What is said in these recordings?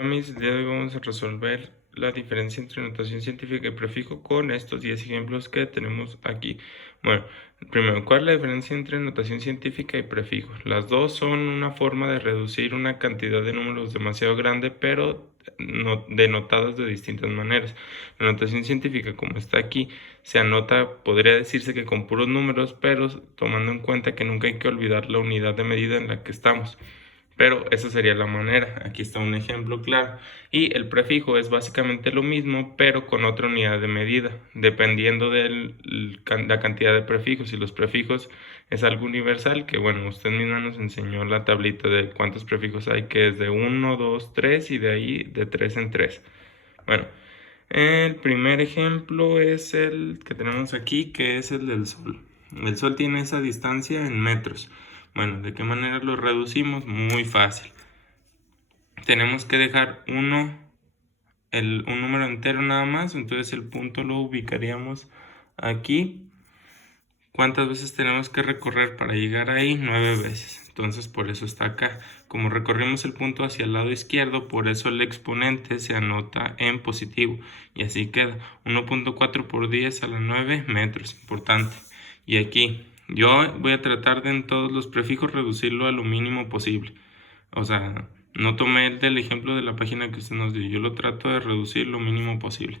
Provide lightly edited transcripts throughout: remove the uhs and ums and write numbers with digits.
El día de hoy vamos a resolver la diferencia entre notación científica y prefijo con estos 10 ejemplos que tenemos aquí. Bueno, primero, ¿cuál es la diferencia entre notación científica y prefijo? Las dos son una forma de reducir una cantidad de números demasiado grande, pero denotadas de distintas maneras. La notación científica, como está aquí, se anota, podría decirse que con puros números, pero tomando en cuenta que nunca hay que olvidar la unidad de medida en la que estamos. Pero esa sería la manera. Aquí está un ejemplo claro. Y el prefijo es básicamente lo mismo, pero con otra unidad de medida, dependiendo de la cantidad de prefijos. Si los prefijos es algo universal, que bueno, usted misma nos enseñó la tablita de cuántos prefijos hay, que es de 1, 2, 3 y de ahí de 3 en 3. Bueno, el primer ejemplo es el que tenemos aquí, que es el del Sol. El Sol tiene esa distancia en metros. Bueno, ¿de qué manera lo reducimos? Muy fácil. Tenemos que dejar un número entero nada más, entonces el punto lo ubicaríamos aquí. ¿Cuántas veces tenemos que recorrer para llegar ahí? 9 veces. Entonces por eso está acá. Como recorrimos el punto hacia el lado izquierdo, por eso el exponente se anota en positivo. Y así queda. 1.4 por 10 a la 9 metros. Importante. Y aquí, yo voy a tratar de en todos los prefijos reducirlo a lo mínimo posible. O sea, no tomé el del ejemplo de la página que usted nos dio. Yo lo trato de reducir lo mínimo posible.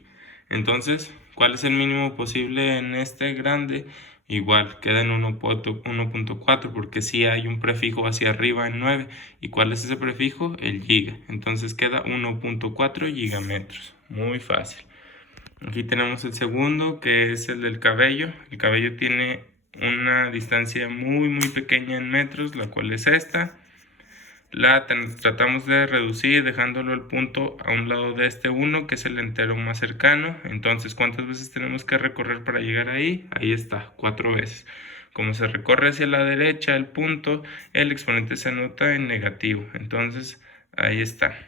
Entonces, ¿cuál es el mínimo posible en este grande? Igual, queda en 1.4 porque sí hay un prefijo hacia arriba en 9. ¿Y cuál es ese prefijo? El giga. Entonces queda 1.4 gigametros. Muy fácil. Aquí tenemos el segundo, que es el del cabello. El cabello tiene una distancia muy pequeña en metros, la cual es esta. La tratamos de reducir dejándolo el punto a un lado de este 1, que es el entero más cercano. Entonces, ¿cuántas veces tenemos que recorrer para llegar ahí? Ahí está, 4 veces. Como se recorre hacia la derecha el punto, el exponente se anota en negativo. Entonces, ahí está.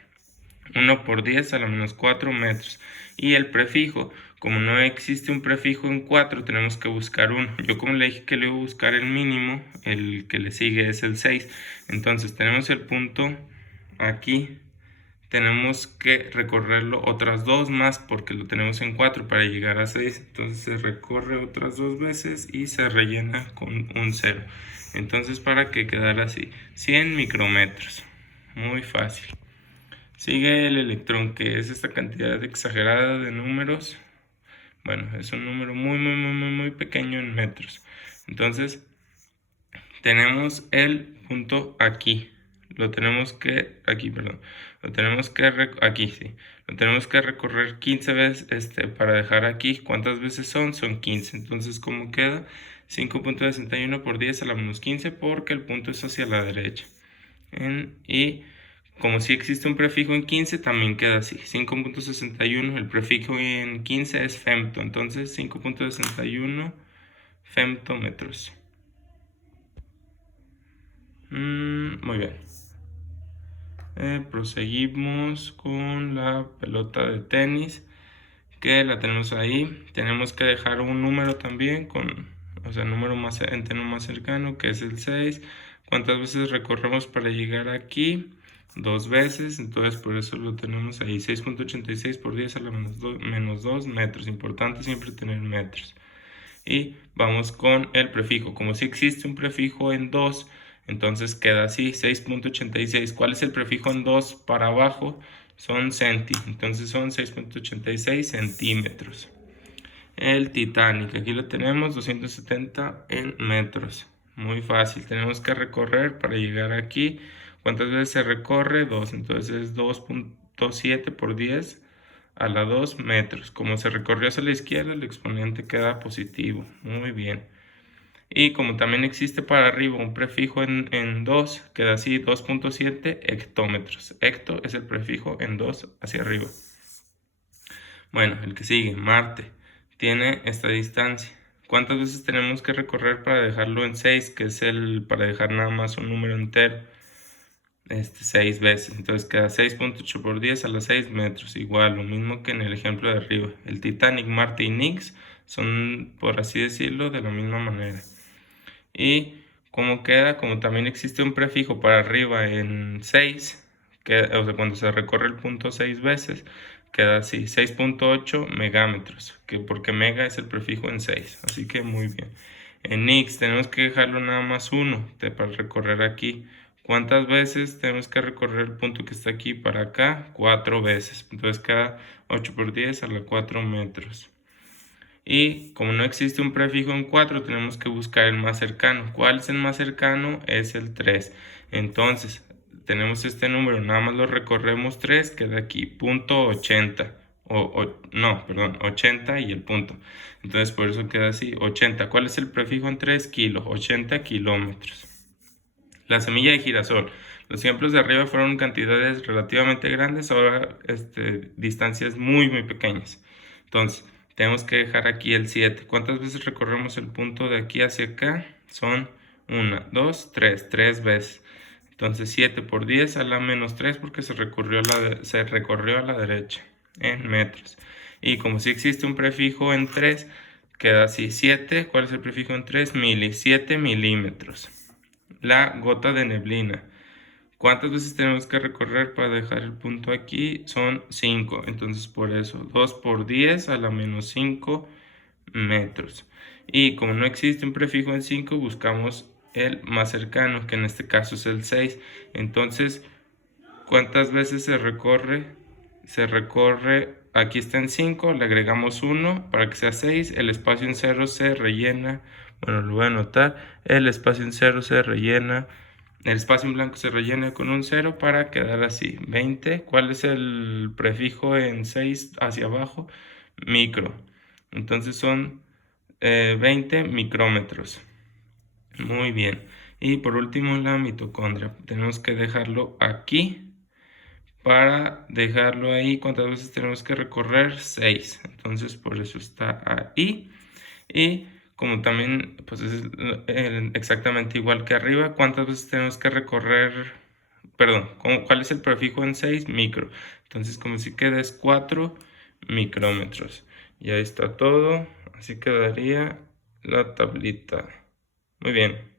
1 por 10 a la menos 4 metros. Y el prefijo, como no existe un prefijo en 4, tenemos que buscar uno. Yo como le dije que le iba a buscar el mínimo, el que le sigue es el 6. Entonces tenemos el punto aquí. Tenemos que recorrerlo otras 2 más porque lo tenemos en 4 para llegar a 6. Entonces se recorre otras 2 veces y se rellena con un 0. Entonces para que quedara así, 100 micrometros. Muy fácil. Sigue el electrón, que es esta cantidad exagerada de números. Bueno, es un número muy pequeño en metros. Entonces, tenemos el punto aquí. Lo tenemos que, aquí, perdón. Lo tenemos que, aquí, sí. Lo tenemos que recorrer 15 veces para dejar aquí. ¿Cuántas veces son? Son 15. Entonces, ¿cómo queda? 5.61 por 10 a la menos 15 porque el punto es hacia la derecha. Y como si existe un prefijo en 15, también queda así. 5.61, el prefijo en 15 es femto, entonces 5.61 femtómetros. Muy bien. Proseguimos con la pelota de tenis, que la tenemos ahí. Tenemos que dejar un número también, número más, entero más cercano, que es el 6. ¿Cuántas veces recorremos para llegar aquí? 2 veces, entonces por eso lo tenemos ahí, 6.86 por 10 a la menos 2 metros. Importante siempre tener metros. Y vamos con el prefijo. Como si existe un prefijo en 2, entonces queda así, 6.86. ¿Cuál es el prefijo en 2 para abajo? Son centi, entonces son 6.86 centímetros. El Titanic, aquí lo tenemos, 270 en metros. Muy fácil, tenemos que recorrer para llegar aquí. ¿Cuántas veces se recorre? 2, entonces es 2.7 por 10 a la 2 metros. Como se recorrió hacia la izquierda, el exponente queda positivo. Muy bien. Y como también existe para arriba un prefijo en 2, queda así 2.7 hectómetros. Hecto es el prefijo en 2 hacia arriba. Bueno, el que sigue, Marte, tiene esta distancia. ¿Cuántas veces tenemos que recorrer para dejarlo en 6, que es para dejar nada más un número entero? 6 veces, entonces queda 6.8 por 10 a las 6 metros, igual, lo mismo que en el ejemplo de arriba. El Titanic, Marte y Nix son, por así decirlo, de la misma manera. Y como queda, como también existe un prefijo para arriba en 6, o sea, cuando se recorre el punto 6 veces, queda así, 6.8 megámetros, porque mega es el prefijo en 6, así que muy bien. En x tenemos que dejarlo nada más 1 para recorrer aquí. ¿Cuántas veces tenemos que recorrer el punto que está aquí para acá? 4 veces. Entonces cada 8 por 10 a la 4 metros. Y como no existe un prefijo en 4, tenemos que buscar el más cercano. ¿Cuál es el más cercano? Es el 3. Entonces, tenemos este número, nada más lo recorremos 3, queda aquí, punto 80. No, perdón, 80 y el punto. Entonces, por eso queda así, 80. ¿Cuál es el prefijo en 3? Kilos, 80 kilómetros. La semilla de girasol. Los ejemplos de arriba fueron cantidades relativamente grandes, ahora distancias muy pequeñas. Entonces, tenemos que dejar aquí el 7. ¿Cuántas veces recorremos el punto de aquí hacia acá? Son 1, 2, 3, 3 veces. Entonces 7 por 10 a la menos 3 porque se recorrió a la derecha en metros. Y como si existe un prefijo en 3, queda así 7. ¿Cuál es el prefijo en 3? 7 milímetros. La gota de neblina. ¿Cuántas veces tenemos que recorrer para dejar el punto aquí? Son 5. Entonces por eso 2 por 10 a la menos 5 metros. Y como no existe un prefijo en 5, buscamos el más cercano, que en este caso es el 6. Entonces, ¿cuántas veces se recorre? Se recorre, aquí está en 5, le agregamos 1 para que sea 6. El espacio en 0 se rellena. Bueno, lo voy a anotar. El espacio en 0 se rellena. El espacio en blanco se rellena con un 0 para quedar así. 20. ¿Cuál es el prefijo en 6 hacia abajo? Micro. Entonces son 20 micrómetros. Muy bien. Y por último la mitocondria. Tenemos que dejarlo aquí. Para dejarlo ahí, ¿cuántas veces tenemos que recorrer? 6. Entonces por eso está ahí. Y como también pues es exactamente igual que arriba, ¿cuántas veces tenemos que recorrer? Perdón, ¿cuál es el prefijo en 6? Micro. Entonces como si queda es 4 micrómetros. Y ahí está todo. Así quedaría la tablita. Muy bien.